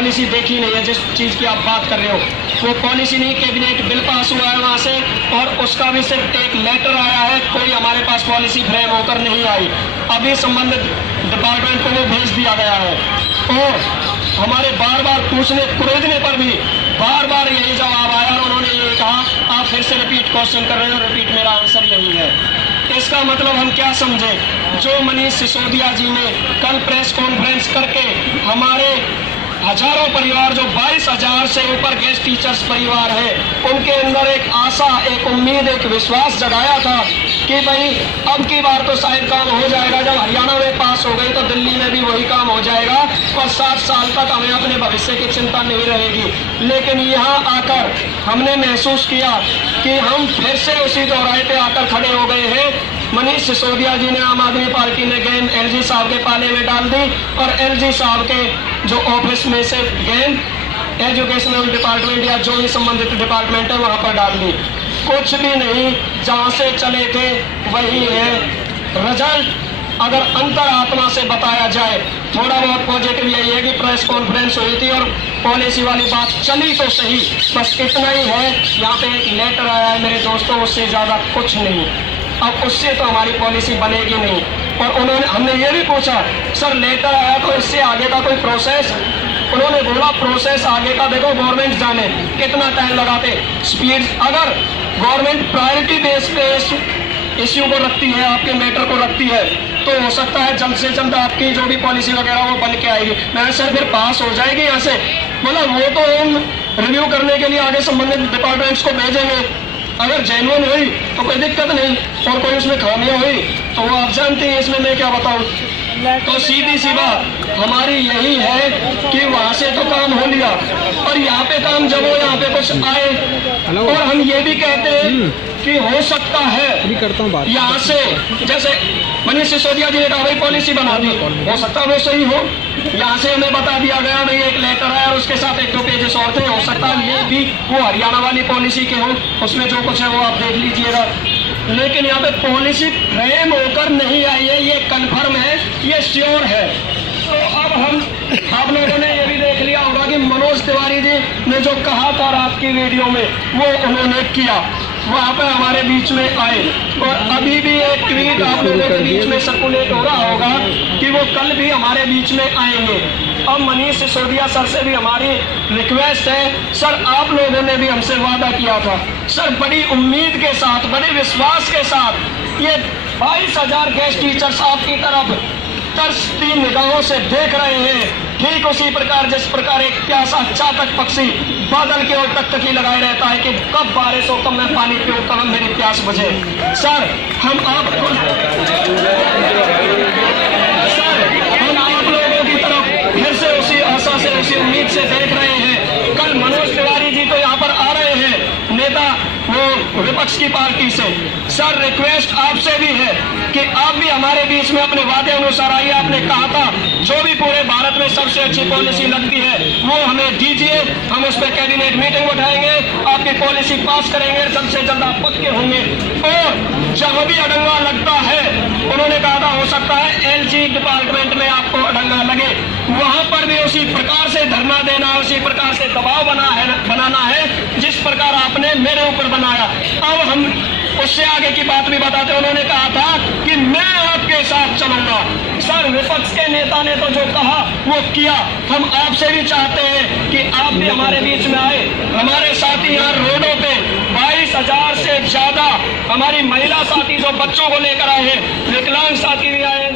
Policy देखी नहीं है जिस चीज़ की आप बात कर रहे हो। वो पॉलिसी नहीं, कैबिनेट बिल पास हुआ है वहाँ से, और उसका भी सिर्फ एक लेटर आया है, कोई हमारे पास पॉलिसी फ्रेम होकर नहीं आई। अभी संबंधित डिपार्टमेंट को वो भेज दिया गया है, और हमारे बार बार पूछने कुरेदने पर भी बार बार यही जवाब आया, और उन्होंने ये कहा आप फिर से रिपीट क्वेश्चन कर रहे हो, रिपीट मेरा आंसर यही है। इसका मतलब हम क्या समझे, जो मनीष सिसोदिया जी ने कल प्रेस कॉन्फ्रेंस करके हमारे हजारों परिवार, जो 22,000 से ऊपर गेस्ट टीचर्स परिवार है, उनके अंदर एक आशा, एक उम्मीद, एक विश्वास जगाया था कि भाई अब की बार तो शायद काम हो जाएगा। जब हरियाणा में पास हो गई तो दिल्ली में भी वही काम हो जाएगा, और 60 साल तक हमें अपने भविष्य की चिंता नहीं रहेगी। लेकिन यहाँ आकर हमने महसूस किया कि हम फिर से उसी दोहराए पे आकर खड़े हो गए हैं। मनीष सिसोदिया जी ने, आम आदमी पार्टी ने गेंद एलजी साहब के पाले में डाल दी, और एलजी साहब के जो ऑफिस में से गेंद एजुकेशनल डिपार्टमेंट या जो भी संबंधित डिपार्टमेंट है वहां पर डाल दी। कुछ भी नहीं, जहां से चले थे वही है रिजल्ट। अगर अंतरात्मा से बताया जाए, थोड़ा बहुत पॉजिटिव यही है कि प्रेस कॉन्फ्रेंस हुई थी और पॉलिसी वाली बात चली तो सही, बस इतना ही है। यहाँ पे एक लेटर आया है मेरे दोस्तों, उससे ज्यादा कुछ नहीं। अब उससे तो हमारी पॉलिसी बनेगी नहीं। और हमने ये भी पूछा, सर लेटर आया तो इससे आगे का कोई प्रोसेस? उन्होंने बोला प्रोसेस आगे का देखो गवर्नमेंट जाने, कितना टाइम लगाते, स्पीड। अगर गवर्नमेंट प्रायोरिटी बेस पे इश्यू को रखती है, आपके मैटर को रखती है, तो हो सकता है जल्द से जल्द आपकी जो भी पॉलिसी वगैरह वो बन के आएगी। मैंने सर फिर पास हो जाएगी यहाँ से? बोला वो तो हम रिव्यू करने के लिए आगे संबंधित डिपार्टमेंट्स को भेजेंगे, अगर जेन्युइन हुई तो कोई दिक्कत नहीं, और कोई उसमें खामियां हुई तो वो आप जानते हैं, इसमें मैं क्या बताऊं। तो सीधी सी बात हमारी यही है कि वहां से तो काम हो लिया, और यहाँ पे काम जब हो, यहाँ पे कुछ आए। और हम ये भी कहते हैं कि हो सकता है यहाँ से, जैसे मनीष सिसोदिया जी ने कहा भाई पॉलिसी बना दी, हो सकता है वो सही हो। यहाँ से हमें बता दिया गया भाई एक लेटर है और उसके साथ 1-2 पेजेस और थे, हो सकता है ये भी वो हरियाणा वाली पॉलिसी के हो, उसमें जो कुछ है वो आप देख लीजिएगा। लेकिन यहाँ पे पॉलिसी फ्रेम होकर नहीं आई है, ये कन्फर्म है, ये श्योर है। तो अब आप लोगों ने ये भी देख लिया होगा कि मनोज तिवारी जी ने जो कहा था रात की वीडियो में, वो उन्होंने किया, वहां पे हमारे बीच में आए। और अभी भी एक ट्वीट आप लोगों के बीच में सर्कुलेट हो रहा होगा कि वो कल भी हमारे बीच में आएंगे। अब मनीष सिसोदिया सर से भी हमारी रिक्वेस्ट है, सर आप लोगों ने भी हमसे वादा किया था, सर बड़ी उम्मीद के साथ, बड़े विश्वास के साथ ये 22,000 गेस्ट टीचर्स आपकी तरफ तरसती निगाहों से देख रहे हैं। ठीक उसी प्रकार जिस प्रकार एक प्यासा चातक पक्षी बादल की ओर टकटकी लगाए रहता है कि कब बारिश हो, कब मैं पानी पीऊं, कब मेरी प्यास बुझे। सर हम आप लोगों की तरफ फिर से उसी आशा से, उसी उम्मीद से देख रहे हैं। कल मनोज तिवारी जी तो यहाँ पर आ रहे हैं, नेता वो विपक्ष की पार्टी से। सर रिक्वेस्ट आपसे भी है कि आप भी हमारे बीच में अपने वादे अनुसार आइए। आपने कहा था जो भी पूरे भारत में सबसे अच्छी पॉलिसी लगती है वो हमें दीजिए, हम उस पर कैबिनेट मीटिंग उठाएंगे, आपकी पॉलिसी पास करेंगे, जल्द से जल्द आप पक्के होंगे। और जहां भी अड़ंगा लगता है, उन्होंने कहा था हो सकता है एलजी डिपार्टमेंट में आपको अड़ंगा लगे, वहां पर भी उसी प्रकार से धरना देना है, उसी प्रकार से दबाव बनाना है जिस प्रकार आपने मेरे ऊपर बनाया। अब हम उससे आगे की बात भी बताते, उन्होंने कहा था कि मैं आपके साथ चलूंगा। सर विपक्ष के नेता ने तो जो कहा वो किया। हम आपसे भी चाहते हैं कि आप भी हमारे बीच में आए, हमारे साथी यहाँ रोडों पे 22,000 से ज्यादा हमारी महिला साथी जो बच्चों को लेकर आए हैं, विकलांग साथी भी आए।